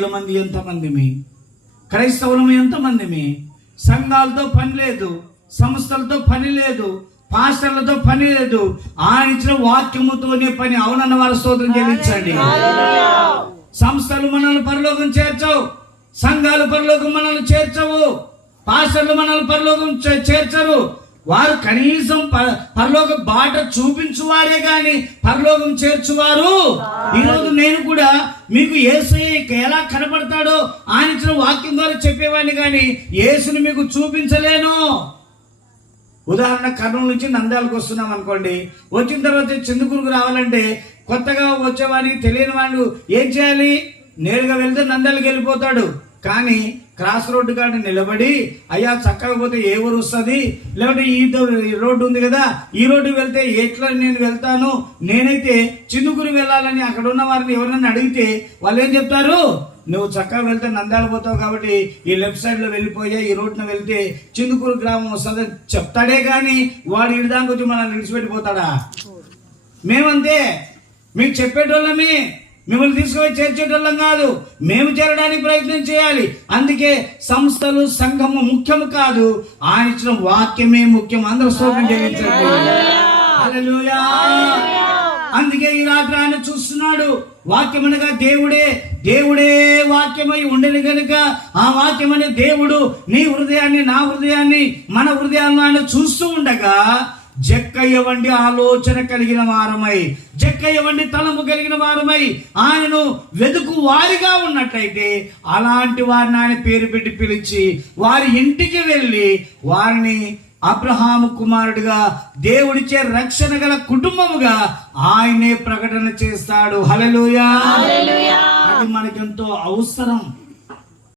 మంది ఎంతమందిమి, క్రైస్తవులము ఎంతమందిమి, సంఘాలతో పని లేదు, సంస్థలతో పని లేదు, పాస్టర్లతో పని లేదు, ఆయన ఇచ్చిన వాక్యముతోనే పని. అవునన్న వారి స్తోత్రం చెల్లించండి. సంస్థలు మనల్ని పరలోకం చేర్చవు, సంఘాలు పరలోకం మనల్ని చేర్చవు, పాస్టర్లు మనల్ని పరలోకం చేర్చరు. వారు కనీసం పరలోక బాట చూపించువారే గాని పరలోకం చేర్చువారు. ఈరోజు నేను కూడా మీకు యేసయ్య ఎలా కనబడతాడో ఆయన ఇచ్చిన వాక్యం ద్వారా చెప్పేవాడిని కానీ యేసుని మీకు చూపించలేను. ఉదాహరణ కర్నూలు నుంచి నంద్యాలకు వస్తున్నాం అనుకోండి, వచ్చిన తర్వాత చిందుకూరుకు రావాలంటే కొత్తగా వచ్చేవాడిని తెలియని వాళ్ళు ఏం చేయాలి? నేరుగా వెళ్తే నంద్యాలకు వెళ్ళిపోతాడు. కానీ క్రాస్ రోడ్డు కాడ నిలబడి అయ్యా చక్కగా పోతే ఏ ఊరు వస్తుంది, లేకపోతే ఈ రోడ్డు ఉంది కదా, ఈ రోడ్డు వెళ్తే ఎట్లా నేను వెళ్తాను, నేనైతే చిందుకూరు వెళ్ళాలని అక్కడ ఉన్న వారిని ఎవరైనా అడిగితే వాళ్ళు ఏం చెప్తారు? నువ్వు చక్కగా వెళ్తే నంద్యాల పోతావు కాబట్టి ఈ లెఫ్ట్ సైడ్ లో వెళ్ళిపోయా, ఈ రోడ్డున వెళ్తే చిందుకూరు గ్రామం వస్తుంది చెప్తాడే కానీ వాడు ఇడిదానికి వచ్చి మనల్ని విడిచిపెట్టిపోతాడా? మేమంతే, మీకు చెప్పేటోళ్ళమే, మిమ్మల్ని తీసుకుపోయి చేర్చేటోళ్ళం కాదు. మేము చేరడానికి ప్రయత్నం చేయాలి. అందుకే సంస్థలు సంఘము ముఖ్యం కాదు, ఆయన ఇచ్చిన వాక్యమే ముఖ్యం. అందరూ స్తోత్రం చెల్లించండి. హల్లెలూయా. అందుకే ఈ రాత్రి ఆయన చూస్తున్నాడు. వాక్యం అనగా దేవుడే, దేవుడే వాక్యమై ఉండేది కనుక ఆ వాక్యమనే దేవుడు నీ హృదయాన్ని, నా హృదయాన్ని, మన హృదయాన్ని ఆయన చూస్తూ ఉండగా జక్కయ్య వంటి ఆలోచన కలిగిన వారమై, జక్కయ్య వంటి తలంపు కలిగిన వారమై ఆయనను వెతుకు వారిగా ఉన్నట్లయితే అలాంటి వారిని ఆయన పేరు పెట్టి పిలిచి వారి ఇంటికి వెళ్ళి వారిని అబ్రహాము కుమారుడిగా, దేవుడిచ్చే రక్షణ గల కుటుంబముగా ఆయనే ప్రకటన చేస్తాడు. హల్లెలూయా. అది మనకెంతో అవసరం.